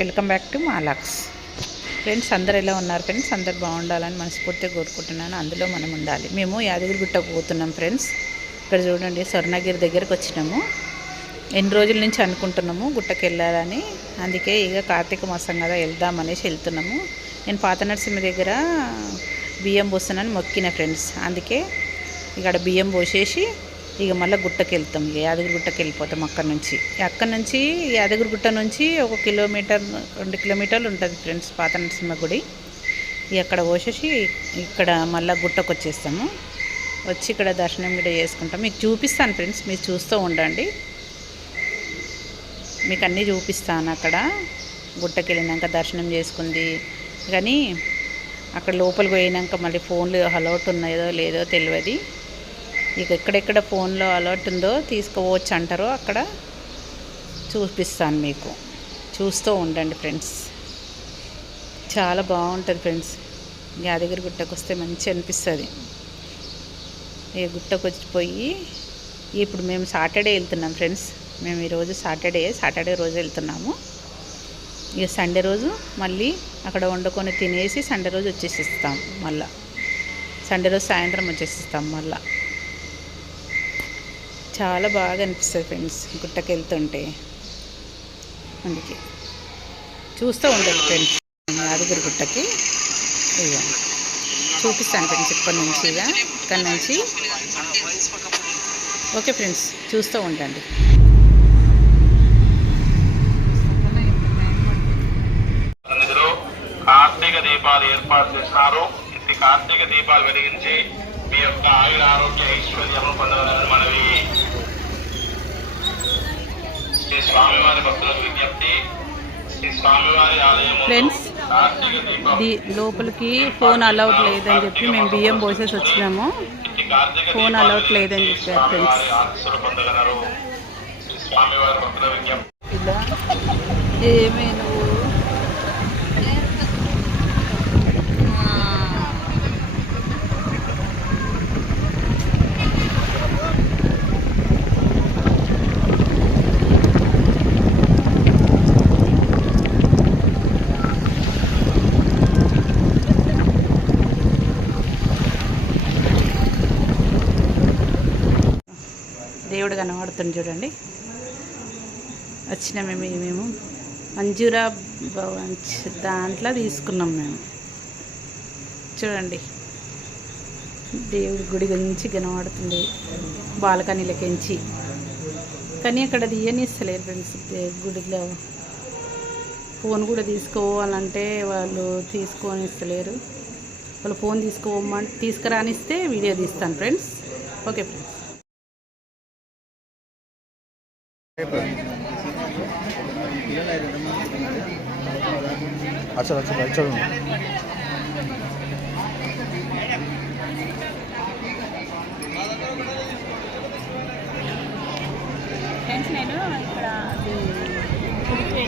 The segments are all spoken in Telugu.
వెల్కమ్ బ్యాక్ టు మాలాక్స్. ఫ్రెండ్స్ అందరు ఎలా ఉన్నారు? ఫ్రెండ్స్ అందరు బాగుండాలని మనస్ఫూర్తిగా కోరుకుంటున్నాను. అందులో మనం ఉండాలి. మేము యాదగిరిగుట్టకు పోతున్నాం ఫ్రెండ్స్. ఇక్కడ చూడండి, స్వర్ణగిరి దగ్గరకు వచ్చినాము. ఎన్ని రోజుల నుంచి అనుకుంటున్నాము గుట్టకి వెళ్ళాలని. అందుకే ఇక కార్తీక మాసం కదా వెళ్దామనేసి వెళ్తున్నాము. నేను పాత నరసింహ దగ్గర బియ్యం పోస్తానని మొక్కిన ఫ్రెండ్స్. అందుకే ఇక్కడ బియ్యం పోసేసి ఇక మళ్ళీ గుట్టకి వెళ్తాం. ఇక యాదగిరిగుట్టకి వెళ్ళిపోతాం. అక్కడ నుంచి యాదగిరిగుట్ట నుంచి 1 కిలోమీటర్ 2 కిలోమీటర్లు ఉంటుంది ఫ్రెండ్స్ పాత నరసింహ గుడి. అక్కడ పోసేసి ఇక్కడ మళ్ళీ గుట్టకు వచ్చేస్తాము. వచ్చి ఇక్కడ దర్శనం కూడా చేసుకుంటాం. మీకు చూపిస్తాను ఫ్రెండ్స్, మీరు చూస్తూ ఉండండి. మీకు అన్నీ చూపిస్తాను. అక్కడ గుట్టకి వెళ్ళినాక దర్శనం చేసుకుంది. కానీ అక్కడ లోపలికి పోయినాక మళ్ళీ ఫోన్లు అలౌట్ ఉన్నాయో లేదో తెలియదు. ఇక ఎక్కడెక్కడ ఫోన్లో అలర్ట్ ఉందో తీసుకోవచ్చు అంటారో అక్కడ చూపిస్తాను. మీకు చూస్తూ ఉండండి ఫ్రెండ్స్. చాలా బాగుంటుంది ఫ్రెండ్స్. యాదగిరి గుట్టకు వస్తే మంచి అనిపిస్తుంది. ఈ గుట్టకు వచ్చిపోయి ఇప్పుడు మేము సాటర్డే వెళ్తున్నాం ఫ్రెండ్స్. మేము ఈరోజు సాటర్డే రోజు వెళ్తున్నాము. ఇక సండే రోజు మళ్ళీ అక్కడ వండుకొని తినేసి సండే రోజు వచ్చేసిస్తాం. మళ్ళీ సండే రోజు సాయంత్రం వచ్చేసిస్తాం. మళ్ళీ చాలా బాగా అనిపిస్తుంది ఫ్రెండ్స్ గుట్టకి వెళ్తుంటే. అందుకే చూస్తూ ఉండాలి ఫ్రెండ్స్. యాదగిరి గుట్టకి ఇక చూపిస్తాను ఫ్రెండ్స్ ఇక్కడి నుంచి. ఓకే ఫ్రెండ్స్, చూస్తూ ఉండండి. కార్తీక దీపాలు ఏర్పాటు చేస్తున్నారు. ఈ కార్తీక దీపాలు వెలిగించి మీ యొక్క ఆయుర ఆరోగ్య ఐశ్వర్యము పొందగలని మనవి. శ్రీ స్వామివారి భక్తులకు విజ్ఞప్తి. శ్రీ స్వామివారి ఆలయము ఫ్రెండ్స్, లోపలికి ఫోన్ అలౌట్ లేదని చెప్పి మేము బియ్యం పోసేసి వచ్చినాము. ఫోన్ అలౌట్ లేదని చెప్పారు ఫ్రెండ్స్. పొందగలరు. శ్రీ స్వామివారి భక్తుల విజ్ఞప్తి. ఇలా ఏమైనా దేవుడు కనబడుతుంది చూడండి. వచ్చిన మేము మంజూరా భవన్స్ దాంట్లో తీసుకున్నాం. మేము చూడండి, దేవుడి గుడి గురించి కనబడుతుంది బాల్కనీలకించి. కానీ అక్కడ తీయనిస్తలేరు ఫ్రెండ్స్. గుడిలో ఫోన్ కూడా తీసుకోవాలంటే వాళ్ళు తీసుకొని ఇస్తలేరు. వాళ్ళు ఫోన్ తీసుకురానిస్తే వీడియో తీస్తాను ఫ్రెండ్స్. Okay friends. अच्छा भाई चलो ఫ్రెండ్స్, నేను ఇక్కడ గుడికి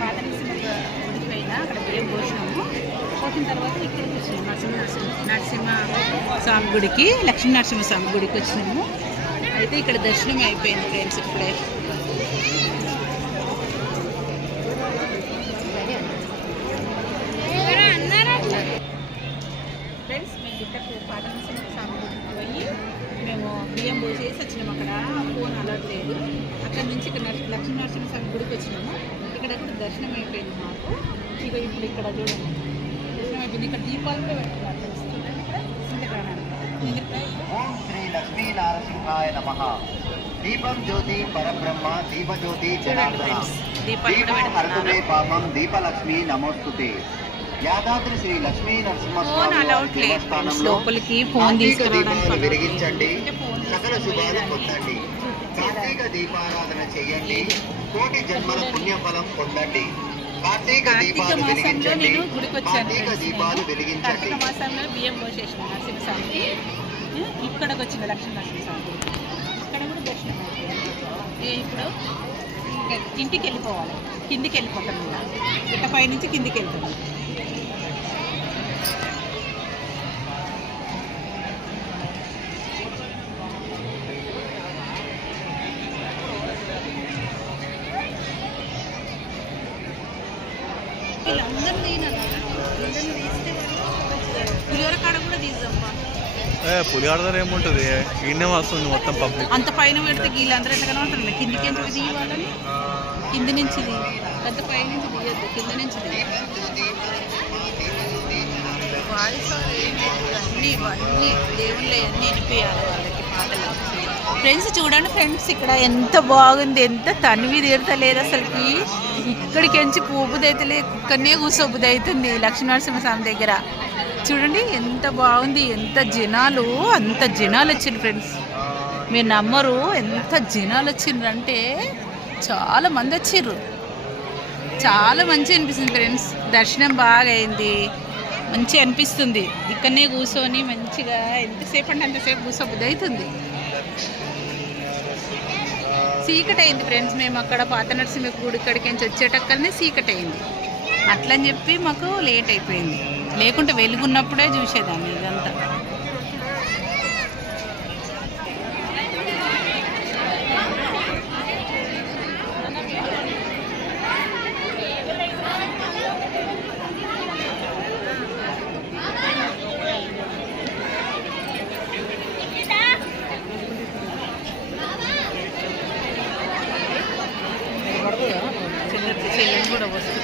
పాత గుడికి పోయినా. అక్కడ బియ్యం పోసిన తర్వాత ఇక్కడికి వచ్చినాము. నరసింహ స్వామి గుడికి, లక్ష్మీ నరసింహ స్వామి గుడికి వచ్చినాము. అయితే ఇక్కడ దర్శనం అయిపోయింది ఫ్రెండ్స్. ఇప్పుడే ఫ్రెండ్స్ మేము గుట్టకు పాత నరసింహ స్వామి గుడికి పోయి మేము బియ్యం పోసేసి వచ్చినాము. అక్కడ ఫోన్ అలర్ట్ లేదు. అక్కడ నుంచి ఇక్కడ లక్ష్మీ నరసింహ స్వామి గుడికి వచ్చినాము. ఇక్కడ కూడా దర్శనం అయిపోయింది మాకు. ఇక ఇప్పుడు ఇక్కడ చూడండి దర్శనం అయిపోయింది. ఇక్కడ దీపాలు కూడా పెట్టుకున్నారు ఫ్రెండ్స్. చూడండి, ఇక్కడ ఓం శ్రీ లక్ష్మీ నారసింహాయ నమః. దీపం జ్యోతి పరబ్రహ్మ దీపజ్యోతి జనార్దన దీపం హరతుమే పాపం దీపలక్ష్మి నమోస్తుతే. యాదాద్రి శ్రీ లక్ష్మీ నరసింహస్వామి దేవస్థానంలో కార్తీక దీపాలు వెలిగించండి, సకల శుభాలు పొందండి. కార్తీక దీపారాధన చేయండి, కోటి జన్మల పుణ్యఫలం పొందండి. కార్తీక దీపాలు వెలిగించండి, కార్తీక దీపాలు వెలిగించండి. కార్తీక మాసంలో బియ్యం పోసేసిన నరసింహస్వామికి ఇక్కడికి వచ్చింది లక్ష్మీ నరసింహస్వామి. ఇక్కడ కూడా దర్శనం అయిపోయింది. ఇప్పుడు ఇంటికి వెళ్ళిపోవాలి. కిందికి వెళ్ళిపోతాం. ఇట్ట పైనుంచి కిందికి వెళ్తాం. పులిహోర కాడ కూడా తీద్దాం. పులిహోర ఏముంటుంది, ఈయనే వస్తుంది మొత్తం పబ్లిక్. అంత పైన పెడితే వీళ్ళందరూ ఎంతగానో ఉంటుంది. కిందికి నుంచి తీయాలని, కింది నుంచి అంత పై నుంచి తీయద్దు, కింద నుంచి వాయిస్ అన్నీ ఇవన్నీ దేవుళ్ళే అన్నీ వినిపించాలి వాళ్ళకి పాటలు. ఫ్రెండ్స్ చూడండి ఫ్రెండ్స్, ఇక్కడ ఎంత బాగుంది, ఎంత తనివి తీరతలేదు అసలుకి. ఇక్కడికి ఎంచి పోబుది అయితే లేదు, ఇక్కడనే కూర్చోబుది అవుతుంది లక్ష్మీనరసింహస్వామి దగ్గర. చూడండి ఎంత బాగుంది, ఎంత జనాలు, అంత జనాలు వచ్చిండ్రు ఫ్రెండ్స్. మీరు నమ్మరు ఎంత జనాలు వచ్చిండ్రు అంటే, చాలా మంది వచ్చిర్రు. చాలా మంచిగా అనిపిస్తుంది ఫ్రెండ్స్, దర్శనం బాగా అయింది, మంచిగా అనిపిస్తుంది. ఇక్కడనే కూర్చొని మంచిగా ఎంతసేపు అంటే అంతసేపు కూర్చోబుద్ధి అవుతుంది. చీకటి అయింది ఫ్రెండ్స్, మేము అక్కడ పాత నరసింహ గుడి ఇక్కడికి నుంచి వచ్చేటక్కడనే చీకటి అయింది. అట్లని చెప్పి మాకు లేట్ అయిపోయింది, లేకుంటే వెలుగున్నప్పుడే చూసేదాన్ని ఇదంతా. చెల్లెని కూడా వస్తుంది.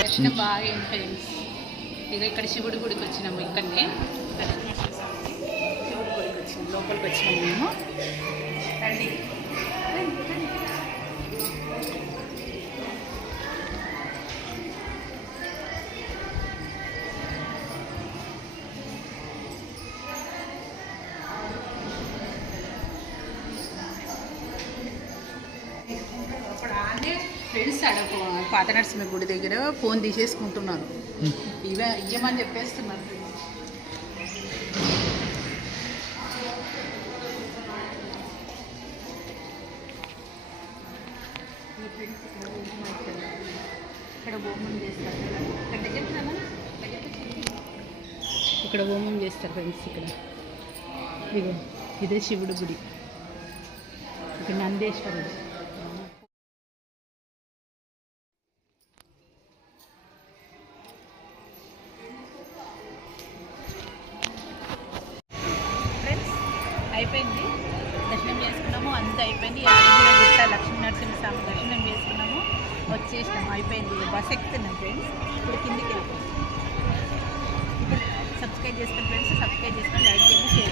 దర్శనం బాగా అయింది ఫ్రెండ్స్. ఇక ఇక్కడ శివుడి గుడికి వచ్చినాము, ఇక్కడనే శివుడి గుడికి వచ్చినాము, లోపలికి వచ్చినాము మేము. రండి. ఫ్రెండ్స్ అక్కడ పాత నరసింహ గుడి దగ్గర ఫోన్ తీసేసుకుంటున్నారు. ఇవ్వమని చెప్పేస్తున్నారు. ఇక్కడ హోమం చేస్తారు. ఇక్కడ హోమం చేస్తారు ఫ్రెండ్స్. ఇక్కడ ఇదిగో ఇదే శివుడు గుడి. ఇక్కడ నందేశ్వరుడు. ఫ్రెండ్స్ అయిపోయింది, దర్శనం చేసుకున్నాము, అంతా అయిపోయింది. యాదగిరి గుట్ట లక్ష్మీ నరసింహస్వామి దర్శనం చేసుకున్నాము, వచ్చేసినాము, అయిపోయింది. బస్ ఎక్కుతున్నాం ఫ్రెండ్స్. ఇప్పుడు కిందికి వెళ్ళిపోయింది. ఇప్పుడు సబ్స్క్రైబ్ చేసుకోండి ఫ్రెండ్స్, సబ్స్క్రైబ్ చేసుకొని లైక్ చేయండి, షేర్